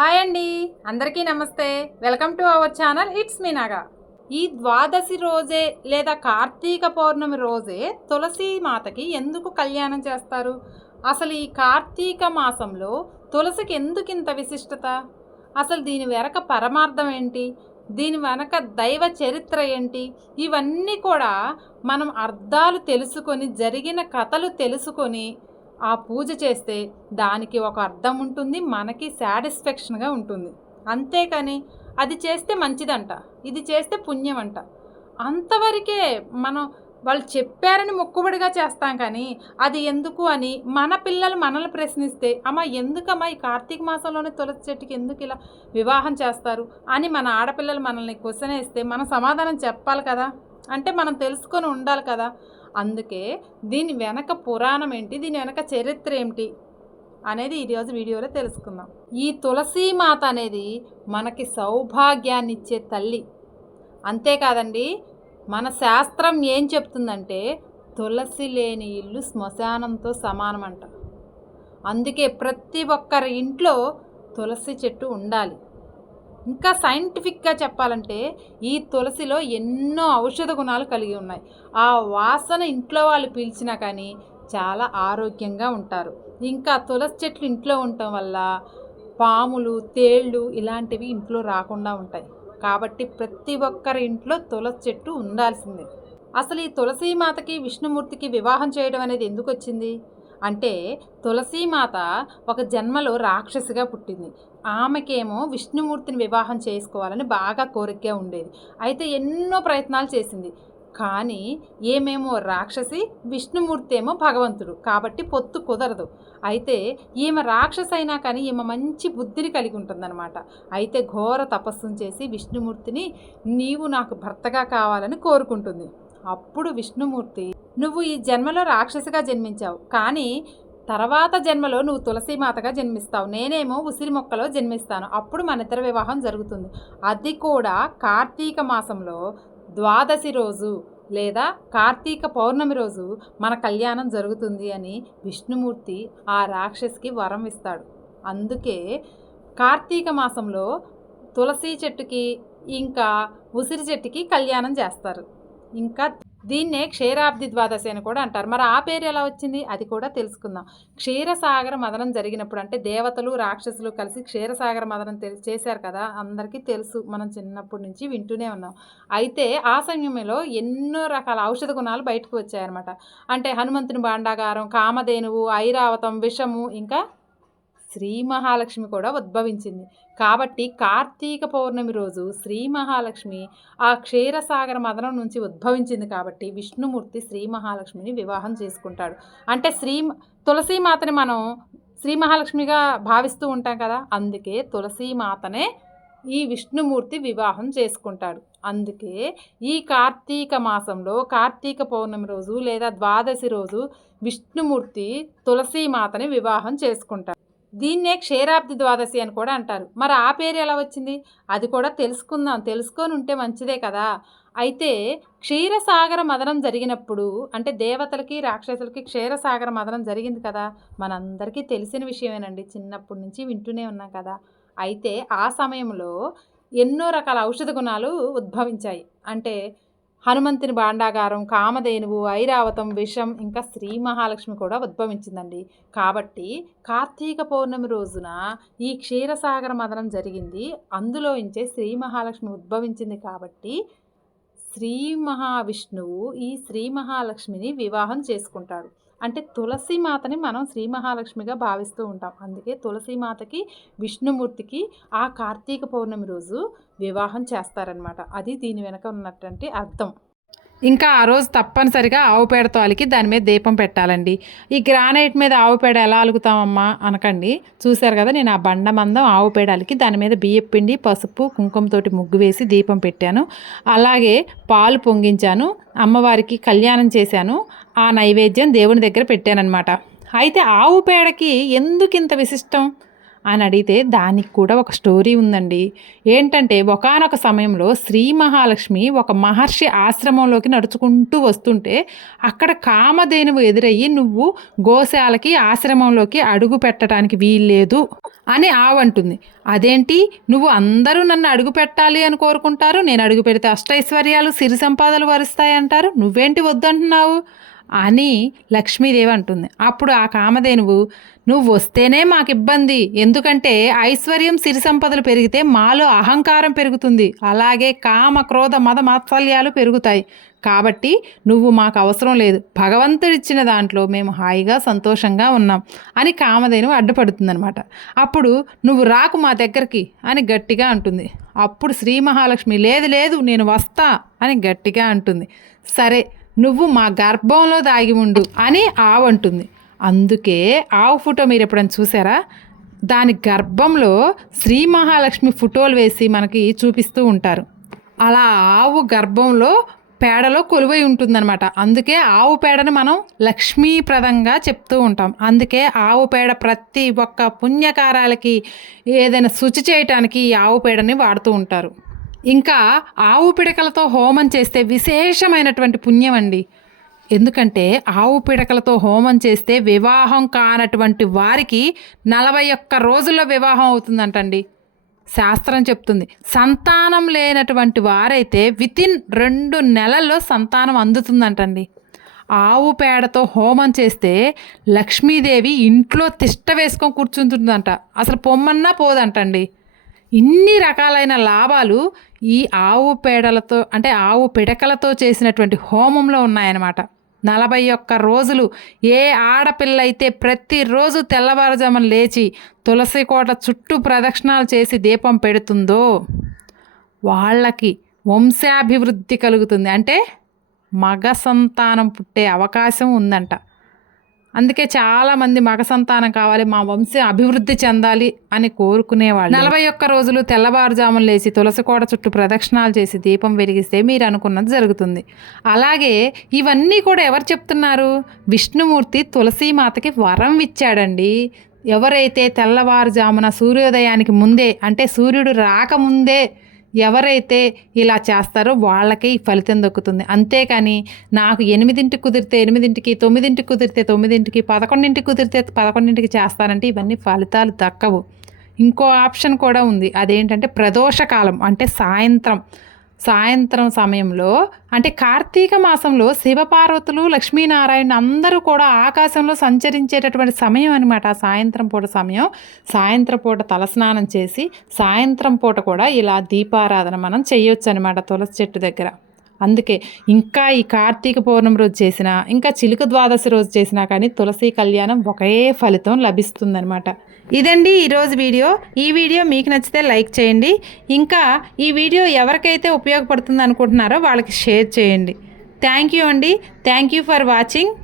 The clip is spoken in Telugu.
హాయ్ అండి. అందరికీ నమస్తే. Welcome to our channel it's me Naga ఈ ద్వాదశి రోజే లేదా కార్తీక పౌర్ణమి రోజే తులసి మాతకి ఎందుకు కళ్యాణం చేస్తారు? అసలు ఈ కార్తీక మాసంలో తులసికి ఎందుకు ఇంత విశిష్టత? అసలు దీని వెనక పరమార్థం ఏంటి? దీని వెనక దైవ చరిత్ర ఏంటి? ఇవన్నీ కూడా మనం అర్థాలు తెలుసుకొని జరిగిన కథలు తెలుసుకొని ఆ పూజ చేస్తే దానికి ఒక అర్థం ఉంటుంది మనకి సాటిస్ఫాక్షన్గా ఉంటుంది. అంతేకాని అది చేస్తే మంచిదంట ఇది చేస్తే పుణ్యం అంట అంతవరకే మనం వాళ్ళు చెప్పారని మొక్కుబడిగా చేస్తాం కానీ అది ఎందుకు అని మన పిల్లలు మనల్ని ప్రశ్నిస్తే అమ్మ ఎందుకమ్మా ఈ కార్తీక మాసంలోనే తులసి చెట్టుకి ఎందుకు ఇలా వివాహం చేస్తారు అని మన ఆడపిల్లలు మనల్ని క్వశ్చన్ వేస్తే మనం సమాధానం చెప్పాలి కదా? అంటే మనం తెలుసుకొని ఉండాలి కదా? అందుకే దీని వెనక పురాణం ఏంటి? దీని వెనక చరిత్ర ఏమిటి? అనేది ఈరోజు వీడియోలో తెలుసుకుందాం. ఈ తులసీమాత అనేది మనకి సౌభాగ్యాన్ని ఇచ్చే తల్లి. అంతేకాదండి మన శాస్త్రం ఏం చెప్తుందంటే తులసి లేని ఇల్లు శ్మశానంతో సమానమంట. అందుకే ప్రతి ఒక్కరి ఇంట్లో తులసి చెట్టు ఉండాలి. ఇంకా సైంటిఫిక్గా చెప్పాలంటే ఈ తులసిలో ఎన్నో ఔషధ గుణాలు కలిగి ఉన్నాయి. ఆ వాసన ఇంట్లో వాళ్ళు పీల్చినా కానీ చాలా ఆరోగ్యంగా ఉంటారు. ఇంకా తులసి చెట్లు ఇంట్లో ఉండటం వల్ల పాములు తేళ్ళు ఇలాంటివి ఇంట్లో రాకుండా ఉంటాయి. కాబట్టి ప్రతి ఒక్కరి ఇంట్లో తులసి చెట్టు ఉండాల్సిందే. అసలు ఈ తులసి మాతకి విష్ణుమూర్తికి వివాహం చేయడం అనేది ఎందుకు వచ్చింది? అంటే తులసీమాత ఒక జన్మలో రాక్షసిగా పుట్టింది. ఆమెకేమో విష్ణుమూర్తిని వివాహం చేసుకోవాలని బాగా కోరికగా ఉండేది. అయితే ఎన్నో ప్రయత్నాలు చేసింది. కానీ ఏమేమో రాక్షసి విష్ణుమూర్తి ఏమో భగవంతుడు. కాబట్టి పొత్తు కుదరదు. అయితే ఈమె రాక్షస అయినా కానీ ఈమె మంచి బుద్ధిని కలిగి ఉంటుందన్నమాట. అయితే ఘోర తపస్సును చేసి విష్ణుమూర్తిని నీవు నాకు భర్తగా కావాలని కోరుకుంటుంది. అప్పుడు విష్ణుమూర్తి నువ్వు ఈ జన్మలో రాక్షసిగా జన్మించావు. కానీ తర్వాత జన్మలో నువ్వు తులసీమాతగా జన్మిస్తావు. నేనేమో ఉసిరి మొక్కలో జన్మిస్తాను. అప్పుడు మన ఇద్దరు వివాహం జరుగుతుంది. అది కూడా కార్తీక మాసంలో ద్వాదశి రోజు లేదా కార్తీక పౌర్ణమి రోజు మన కళ్యాణం జరుగుతుంది అని విష్ణుమూర్తి ఆ రాక్షసికి వరం ఇస్తాడు. అందుకే కార్తీక మాసంలో తులసి చెట్టుకి ఇంకా ఉసిరి చెట్టుకి కళ్యాణం చేస్తారు. ఇంకా దీన్నే క్షీరాబ్ది ద్వాదశి అని కూడా అంటారు. మరి ఆ పేరు ఎలా వచ్చింది? అది కూడా తెలుసుకుందాం. క్షీరసాగర మదనం జరిగినప్పుడు అంటే దేవతలు రాక్షసులు కలిసి క్షీరసాగర మదనం తెలి చేశారు కదా అందరికీ తెలుసు. మనం చిన్నప్పటి నుంచి వింటూనే ఉన్నాం. అయితే ఆ సమయంలో ఎన్నో రకాల ఔషధ గుణాలు బయటకు వచ్చాయన్నమాట. అంటే హనుమంతుని బాండాగారం కామధేనువు ఐరావతం విషము ఇంకా శ్రీ మహాలక్ష్మి కూడా ఉద్భవించింది. కాబట్టి కార్తీక పౌర్ణమి రోజు శ్రీ మహాలక్ష్మి ఆ క్షీరసాగర మదనం నుంచి ఉద్భవించింది కాబట్టి విష్ణుమూర్తి శ్రీ మహాలక్ష్మిని వివాహం చేసుకుంటాడు. అంటే శ్రీ తులసీమాతని మనం శ్రీ మహాలక్ష్మిగా భావిస్తూ ఉంటాం కదా అందుకే తులసీమాతనే ఈ విష్ణుమూర్తి వివాహం చేసుకుంటాడు. అందుకే ఈ కార్తీక మాసంలో కార్తీక పౌర్ణమి రోజు లేదా ద్వాదశి రోజు విష్ణుమూర్తి తులసీమాతని వివాహం చేసుకుంటాడు. దీన్నే క్షీరాబ్ది ద్వాదశి అని కూడా అంటారు. మరి ఆ పేరు ఎలా వచ్చింది? అది కూడా తెలుసుకుందాం. తెలుసుకొని ఉంటే మంచిదే కదా. అయితే క్షీరసాగర మదనం జరిగినప్పుడు అంటే దేవతలకి రాక్షసులకి క్షీరసాగర మదనం జరిగింది కదా. మనందరికీ తెలిసిన విషయమేనండి. చిన్నప్పటి నుంచి వింటూనే ఉన్నాం కదా. అయితే ఆ సమయంలో ఎన్నో రకాల ఔషధ గుణాలు ఉద్భవించాయి. అంటే హనుమంతుని బాండాగారం కామధేనువు ఐరావతం విషం ఇంకా శ్రీ మహాలక్ష్మి కూడా ఉద్భవించిందండి. కాబట్టి కార్తీక పౌర్ణమి రోజున ఈ క్షీరసాగర మదనం జరిగింది. అందులో ఇంచే శ్రీ మహాలక్ష్మి ఉద్భవించింది కాబట్టి శ్రీ మహావిష్ణువు ఈ శ్రీ మహాలక్ష్మిని వివాహం చేసుకుంటాడు. అంటే తులసి మాతని మనం శ్రీ మహాలక్ష్మిగా భావిస్తూ ఉంటాం. అందుకే తులసి మాతకి విష్ణుమూర్తికి ఆ కార్తీక పౌర్ణమి రోజు వివాహం చేస్తారనమాట అది దీని వెనక ఉన్నటువంటి అర్థం. ఇంకా ఆ రోజు తప్పనిసరిగా ఆవు పేడతో అలికి దాని మీద దీపం పెట్టాలండి. ఈ గ్రానైట్ మీద ఆవు పేడ ఎలా అలుగుతామమ్మా అనకండి. చూశారు కదా నేను ఆ బండ మందం ఆవు పేడ అలికి దాని మీద బియ్యం పిండి పసుపు కుంకుమతోటి ముగ్గు వేసి దీపం పెట్టాను. అలాగే పాలు పొంగించాను. అమ్మవారికి కళ్యాణం చేశాను. ఆ నైవేద్యం దేవుని దగ్గర పెట్టానన్నమాట. అయితే ఆవు పేడకి ఎందుకు ఇంత విశిష్టం? అని అడిగితే దానికి కూడా ఒక స్టోరీ ఉందండి. ఏంటంటే ఒకానొక సమయంలో శ్రీ మహాలక్ష్మి ఒక మహర్షి ఆశ్రమంలోకి నడుచుకుంటూ వస్తుంటే అక్కడ కామధేనువు ఎదురయ్యి నువ్వు గోశాలకి ఆశ్రమంలోకి అడుగు పెట్టడానికి వీల్లేదు అని ఆవంటుంది అదేంటి? నువ్వు అందరూ నన్ను అడుగు పెట్టాలి అని కోరుకుంటారు? నేను అడుగు పెడితే అష్టైశ్వర్యాలు సిరి సంపాదలు వరుస్తాయి అంటారు నువ్వేంటి వద్దంటున్నావు? అని లక్ష్మీదేవి అంటుంది. అప్పుడు ఆ కామధేనువు నువ్వు వస్తేనే మాకు ఇబ్బంది ఎందుకంటే ఐశ్వర్యం సిరి సంపదలు పెరిగితే మాలో అహంకారం పెరుగుతుంది. అలాగే కామ క్రోధ మద మాత్సల్యాలు పెరుగుతాయి. కాబట్టి నువ్వు మాకు అవసరం లేదు. భగవంతుడిచ్చిన దాంట్లో మేము హాయిగా సంతోషంగా ఉన్నాం అని కామధేనువు అడ్డుపడుతుందనమాట అప్పుడు నువ్వు రాకు మా దగ్గరికి అని గట్టిగా అంటుంది. అప్పుడు శ్రీ మహాలక్ష్మి లేదు లేదు నేను వస్తా అని గట్టిగా అంటుంది. సరే నువ్వు మా గర్భంలో దాగి ఉండు అని ఆవంటుంది అందుకే ఆవు ఫోటో మీరు ఎప్పుడైనా చూసారా? దాని గర్భంలో శ్రీ మహాలక్ష్మి ఫోటోలు వేసి మనకి చూపిస్తూ ఉంటారు. అలా ఆవు గర్భంలో పేడలో కొలువై ఉంటుందన్నమాట. అందుకే ఆవు పేడని మనం లక్ష్మీప్రదంగా చెప్తూ ఉంటాం. అందుకే ఆవు పేడ ప్రతి ఒక్క పుణ్యకారాలకి ఏదైనా శుచి చేయటానికి ఈ ఆవు పేడని వాడుతూ ఉంటారు. ఇంకా ఆవు పిడకలతో హోమం చేస్తే విశేషమైనటువంటి పుణ్యం అండి ఎందుకంటే ఆవు పిడకలతో హోమం చేస్తే వివాహం కానటువంటి వారికి నలభై ఒక్క రోజుల్లో వివాహం అవుతుందంటండి. శాస్త్రం చెప్తుంది సంతానం లేనటువంటి వారైతే వితిన్ రెండు నెలల్లో సంతానం అందుతుందంటండి. ఆవు పేడతో హోమం చేస్తే లక్ష్మీదేవి ఇంట్లో తిష్ట వేసుకొని కూర్చుంటుందంట. అసలు పొమ్మన్నా పోదంటండి. ఇన్ని రకాలైన లాభాలు ఈ ఆవు పేడలతో అంటే ఆవు పిడకలతో చేసినటువంటి హోమంలో ఉన్నాయన్నమాట. నలభై ఒక్క రోజులు ఏ ఆడపిల్ల అయితే ప్రతిరోజు తెల్లవారుజామున లేచి తులసి కోట చుట్టూ ప్రదక్షిణాలు చేసి దీపం పెడుతుందో వాళ్ళకి వంశాభివృద్ధి కలుగుతుంది. అంటే మగ సంతానం పుట్టే అవకాశం ఉందంట. అందుకే చాలామంది మగ సంతానం కావాలి మా వంశం అభివృద్ధి చెందాలి అని కోరుకునేవాళ్ళు. నలభై ఒక్క రోజులు తెల్లవారుజామున లేచి తులసి కోట చుట్టూ ప్రదక్షిణాలు చేసి దీపం వెలిగిస్తే మీరు అనుకున్నది జరుగుతుంది. అలాగే ఇవన్నీ కూడా ఎవరు చెప్తున్నారు? విష్ణుమూర్తి తులసీమాతకి వరం ఇచ్చాడండి. ఎవరైతే తెల్లవారుజామున సూర్యోదయానికి ముందే అంటే సూర్యుడు రాకముందే ఎవరైతే ఇలా చేస్తారో వాళ్ళకే ఈ ఫలితం దొక్కుతుంది. అంతేకాని నాకు ఎనిమిదింటికి కుదిరితే ఎనిమిదింటికి తొమ్మిదింటికి కుదిరితే తొమ్మిదింటికి పదకొండింటికి కుదిరితే పదకొండింటికి చేస్తానంటే ఇవన్నీ ఫలితాలు దక్కవు. ఇంకో ఆప్షన్ కూడా ఉంది. అదేంటంటే ప్రదోషకాలం అంటే సాయంత్రం. సాయంత్రం సమయంలో అంటే కార్తీక మాసంలో శివపార్వతులు లక్ష్మీనారాయణ అందరూ కూడా ఆకాశంలో సంచరించేటటువంటి సమయం అనమాట సాయంత్రం పూట సమయం. సాయంత్రం పూట తలస్నానం చేసి సాయంత్రం పూట కూడా ఇలా దీపారాధన మనం చేయొచ్చు అనమాట తులసి చెట్టు దగ్గర. అందుకే ఇంకా ఈ కార్తీక పౌర్ణమి రోజు చేసినా ఇంకా చిలుక ద్వాదశి రోజు చేసినా కానీ తులసి కళ్యాణం ఒకే ఫలితం లభిస్తుందనమాట ఇదండి ఈరోజు వీడియో. ఈ వీడియో మీకు నచ్చితే లైక్ చేయండి. ఇంకా ఈ వీడియో ఎవరికైతే ఉపయోగపడుతుంది అనుకుంటున్నారో వాళ్ళకి షేర్ చేయండి. థ్యాంక్ యూ అండి. Thank you for watching.